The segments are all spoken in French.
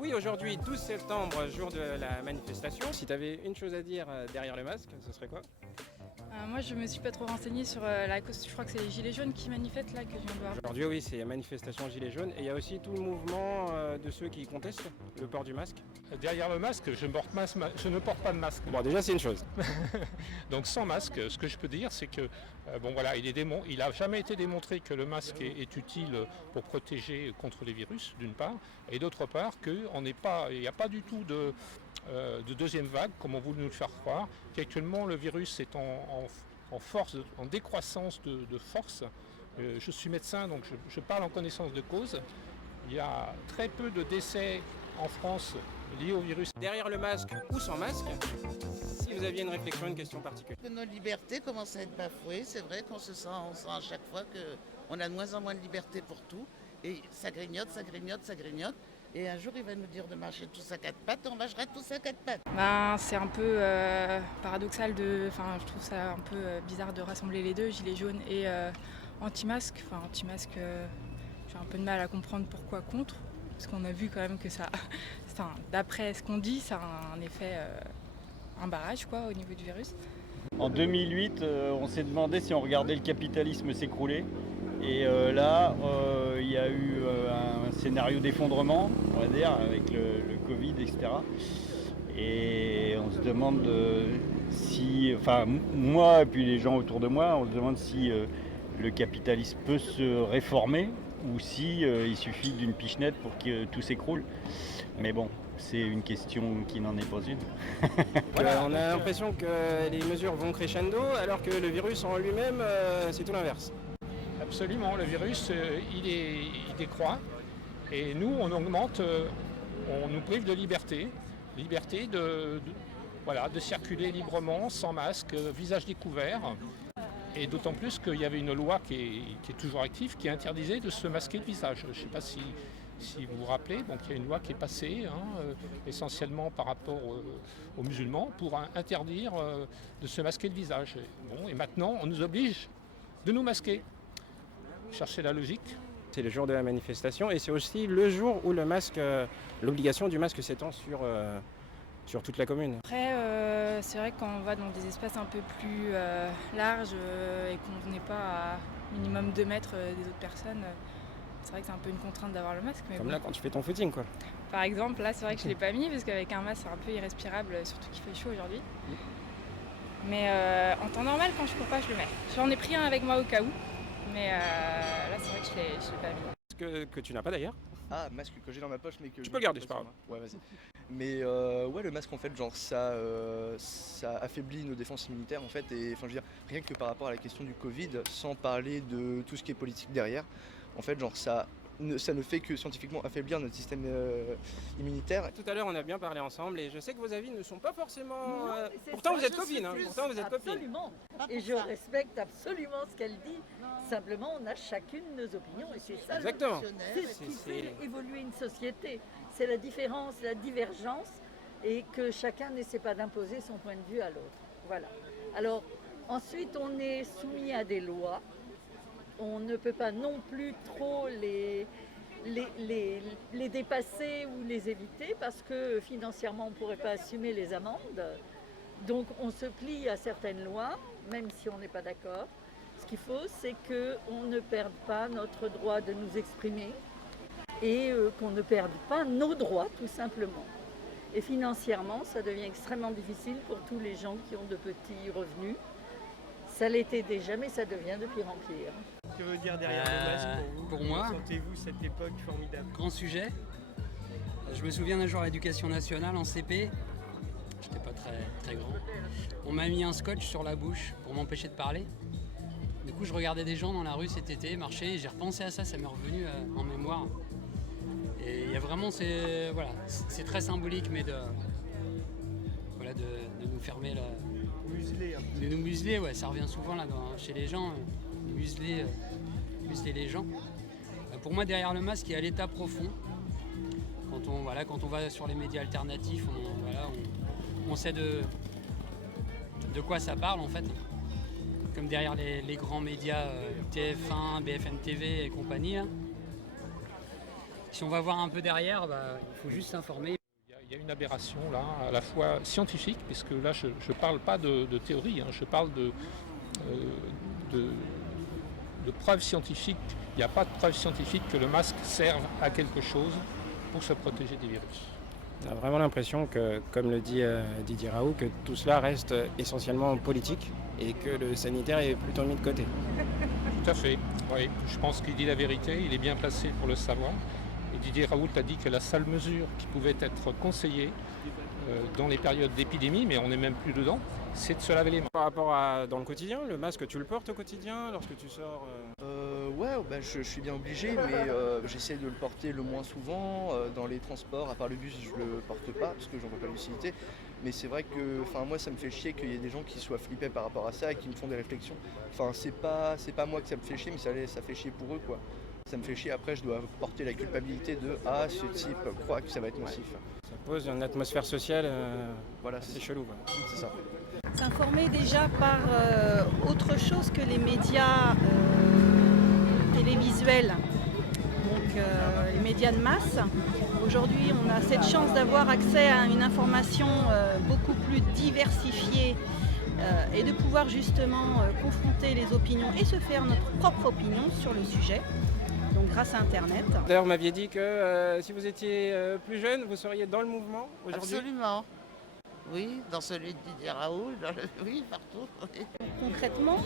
Oui, aujourd'hui, 12 septembre, jour de la manifestation. Si tu avais une chose à dire derrière le masque, ce serait quoi? Moi, je me suis pas trop renseignée sur la cause. Je crois que c'est les Gilets jaunes qui manifestent là que je viens de voir. Aujourd'hui, oui, c'est manifestation Gilets jaunes. Et il y a aussi tout le mouvement de ceux qui contestent le port du masque. Derrière le masque, je ne porte pas de masque. Bon, déjà, c'est une chose. Donc sans masque, ce que je peux dire, c'est que il n'a jamais été démontré que le masque est utile pour protéger contre les virus, d'une part, et d'autre part qu'il n'y a pas du tout de deuxième vague, comme on voulait nous le faire croire, qu'actuellement le virus est en force, en décroissance de force. Je suis médecin, donc je parle en connaissance de cause. Il y a très peu de décès en France liés au virus. Derrière le masque ou sans masque, si vous aviez une réflexion, une question particulière. Que nos libertés commencent à être bafouées, c'est vrai qu'on se sent à chaque fois qu'on a de moins en moins de liberté pour tout. Et ça grignote, ça grignote, ça grignote. Et un jour, il va nous dire de marcher tous à quatre pattes, et on marchera tous à quatre pattes. C'est un peu paradoxal je trouve ça un peu bizarre de rassembler les deux, Gilets jaunes et anti-masque. Anti-masque, j'ai un peu de mal à comprendre pourquoi contre. Parce qu'on a vu quand même que d'après ce qu'on dit, ça a un effet, un barrage au niveau du virus. En 2008, on s'est demandé si on regardait le capitalisme s'écrouler. Et là, il y a eu un scénario d'effondrement, on va dire, avec le Covid, etc. Et on se demande moi et puis les gens autour de moi, on se demande si le capitalisme peut se réformer ou si il suffit d'une pichenette pour que tout s'écroule. Mais bon, c'est une question qui n'en est pas une. Voilà, on a l'impression que les mesures vont crescendo, alors que le virus en lui-même, c'est tout l'inverse. Absolument, le virus, il décroît. Et nous, on augmente, on nous prive de liberté. Liberté de circuler librement, sans masque, visage découvert. Et d'autant plus qu'il y avait une loi qui est toujours active, qui interdisait de se masquer le visage. Je ne sais pas si vous vous rappelez, donc il y a une loi qui est passée, essentiellement par rapport aux musulmans, pour interdire de se masquer le visage. Et maintenant, on nous oblige de nous masquer. Chercher la logique. C'est le jour de la manifestation et c'est aussi le jour où l'obligation du masque s'étend sur toute la commune. Après, c'est vrai que quand on va dans des espaces un peu plus larges et qu'on n'est pas à minimum 2 mètres des autres personnes, c'est vrai que c'est un peu une contrainte d'avoir le masque. Mais Comme là quand tu fais ton footing quoi. Par exemple, là c'est vrai que je ne l'ai pas mis parce qu'avec un masque c'est un peu irrespirable, surtout qu'il fait chaud aujourd'hui. Mais en temps normal, quand je cours pas, je le mets. J'en ai pris un avec moi au cas où, mais là c'est vrai que je l'ai pas mis. Que tu n'as pas d'ailleurs. Ah, masque que j'ai dans ma poche, mais que tu peux le garder, c'est pas grave. Ouais, vas-y. Mais le masque en fait, ça affaiblit nos défenses immunitaires en fait. Et enfin, je veux dire, rien que par rapport à la question du Covid, sans parler de tout ce qui est politique derrière, en fait, ça ne fait que scientifiquement affaiblir notre système immunitaire. Tout à l'heure, on a bien parlé ensemble et je sais que vos avis ne sont pas forcément. Pourtant, vous êtes copines. Pourtant, vous êtes copines. Absolument. Et je respecte absolument ce qu'elle dit. Simplement, on a chacune nos opinions et c'est ça. Exactement. C'est ce qui fait évoluer une société. C'est la différence, la divergence et que chacun n'essaie pas d'imposer son point de vue à l'autre. Voilà. Alors, ensuite, on est soumis à des lois. On ne peut pas non plus trop les dépasser ou les éviter parce que financièrement on ne pourrait pas assumer les amendes. Donc on se plie à certaines lois, même si on n'est pas d'accord. Ce qu'il faut, c'est qu'on ne perde pas notre droit de nous exprimer et qu'on ne perde pas nos droits tout simplement. Et financièrement, ça devient extrêmement difficile pour tous les gens qui ont de petits revenus. Ça l'était déjà, mais ça devient de pire en pire. Que veut dire derrière le masque pour vous? Pour moi, comment sentez-vous cette époque formidable? Grand sujet. Je me souviens d'un jour à l'éducation nationale en CP. J'étais pas très grand. On m'a mis un scotch sur la bouche pour m'empêcher de parler. Du coup, je regardais des gens dans la rue cet été marcher et j'ai repensé à ça, ça m'est revenu en mémoire. Et il y a vraiment, c'est très symbolique, mais de nous fermer la... Museler un peu. De nous museler, ouais, ça revient souvent là chez les gens, museler les gens. Pour moi, derrière le masque, il y a l'état profond. Quand on va sur les médias alternatifs, on sait de quoi ça parle en fait. Comme derrière les grands médias TF1, BFM TV et compagnie. Hein. Si on va voir un peu derrière, il faut juste s'informer. Il y a une aberration là, à la fois scientifique, puisque là je ne parle pas de théorie, je parle de preuves scientifiques. Il n'y a pas de preuve scientifique que le masque serve à quelque chose pour se protéger des virus. On a vraiment l'impression que, comme le dit Didier Raoult, que tout cela reste essentiellement politique et que le sanitaire est plutôt mis de côté. Tout à fait, oui. Je pense qu'il dit la vérité, il est bien placé pour le savoir. Et Didier Raoult a dit que la seule mesure qui pouvait être conseillée dans les périodes d'épidémie, mais on n'est même plus dedans, c'est de se laver les mains. Par rapport à dans le quotidien, le masque, tu le portes au quotidien lorsque tu sors Ouais, je suis bien obligé, mais j'essaie de le porter le moins souvent. Dans les transports, à part le bus, je le porte pas parce que j'en vois pas l'utilité. Mais c'est vrai que moi, ça me fait chier qu'il y ait des gens qui soient flippés par rapport à ça et qui me font des réflexions. C'est pas moi que ça me fait chier, mais ça fait chier pour eux, quoi. Ça me fait chier, après je dois porter la culpabilité de « Ah, ce type croit que ça va être nocif ». Ça pose une atmosphère sociale Voilà, c'est chelou. Quoi. C'est ça. S'informer déjà par autre chose que les médias télévisuels, donc les médias de masse. Aujourd'hui, on a cette chance d'avoir accès à une information beaucoup plus diversifiée et de pouvoir justement confronter les opinions et se faire notre propre opinion sur le sujet. Donc grâce à Internet. D'ailleurs, vous m'aviez dit que si vous étiez plus jeune, vous seriez dans le mouvement aujourd'hui. Absolument. Oui, dans celui de Didier Raoult, oui, partout. Concrètement,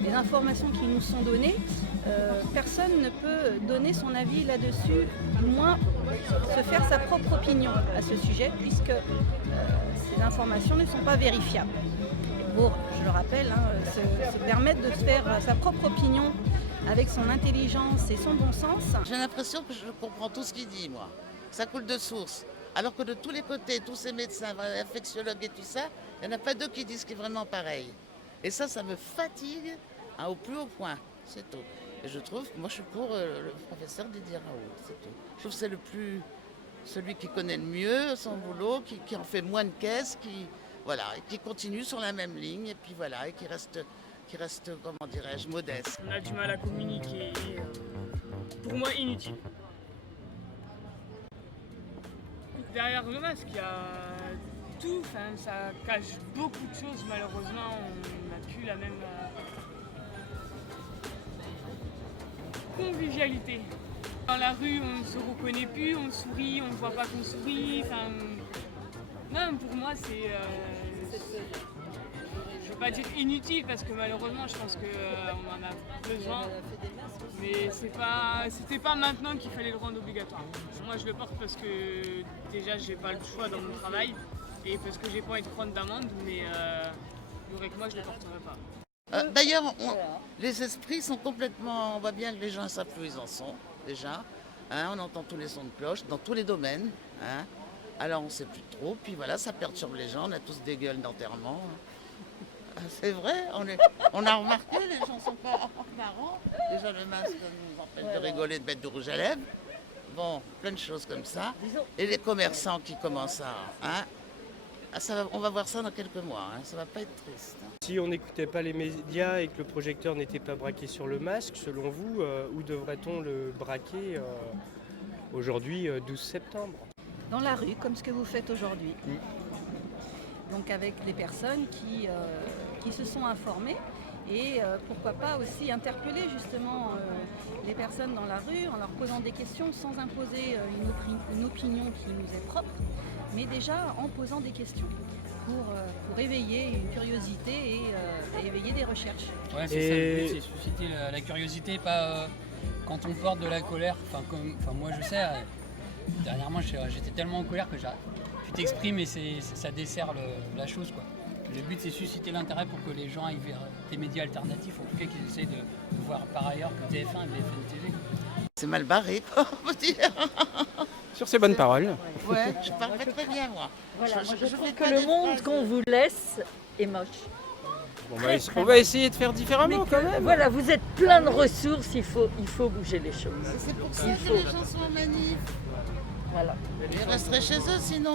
les informations qui nous sont données, personne ne peut donner son avis là-dessus, du moins se faire sa propre opinion à ce sujet, puisque ces informations ne sont pas vérifiables. Pour, je le rappelle, se permettre de se faire sa propre opinion avec son intelligence et son bon sens. J'ai l'impression que je comprends tout ce qu'il dit, moi. Ça coule de source. Alors que de tous les côtés, tous ces médecins, infectiologues et tout ça, il n'y en a pas deux qui disent ce qui est vraiment pareil. Et ça me fatigue au plus haut point, c'est tout. Et je trouve, moi je suis pour le professeur Didier Raoult, c'est tout. Je trouve que c'est celui qui connaît le mieux son boulot, qui en fait moins de caisses, et qui continue sur la même ligne, et puis voilà, et qui reste, comment dirais-je, modeste. On a du mal à communiquer, pour moi inutile. Derrière le masque, il y a tout, ça cache beaucoup de choses, malheureusement, on n'a plus la même convivialité. Dans la rue, on ne se reconnaît plus, on sourit, on ne voit pas qu'on sourit, non, pour moi, c'est... je ne veux pas dire inutile, parce que malheureusement, je pense qu'on en a besoin. Mais c'était pas maintenant qu'il fallait le rendre obligatoire. Moi je le porte parce que déjà j'ai pas le choix dans mon travail et parce que j'ai pas envie de prendre d'amende, mais il y aurait que moi je le porterais pas. D'ailleurs, les esprits sont complètement... On voit bien que les gens savent où ils en sont déjà. On entend tous les sons de cloche dans tous les domaines. Alors on sait plus trop, puis voilà, ça perturbe les gens, on a tous des gueules d'enterrement. C'est vrai, on a remarqué, les gens sont pas marrants. Déjà le masque nous empêche de rigoler, de mettre du rouge à lèvres. Bon, plein de choses comme ça. Et les commerçants qui commencent on va voir ça dans quelques mois, ça va pas être triste. Si on n'écoutait pas les médias et que le projecteur n'était pas braqué sur le masque, selon vous, où devrait-on le braquer aujourd'hui, 12 septembre ? Dans la rue, comme ce que vous faites aujourd'hui. Donc avec des personnes qui se sont informées et pourquoi pas aussi interpeller justement les personnes dans la rue en leur posant des questions sans imposer une opinion qui nous est propre, mais déjà en posant des questions pour éveiller une curiosité et éveiller des recherches. Ouais, c'est ça, le but, c'est susciter la curiosité, pas quand on porte de la colère. Moi je sais, dernièrement j'étais tellement en colère que tu t'exprimes et ça dessert la chose, quoi. Le but c'est susciter l'intérêt pour que les gens aillent vers des médias alternatifs, en tout cas qu'ils essayent de voir par ailleurs que TF1 et BFM TV. C'est mal barré, quoi, on peut dire. Sur ces bonnes paroles. Ouais, je parle pas très bien, moi. Voilà, je trouve que le monde qu'on vous laisse est moche. On va essayer de faire différemment quand même. Voilà, vous êtes plein de ressources, il faut bouger les choses. C'est pour ça que les gens sont en manif. Voilà. Ils resteraient chez eux sinon.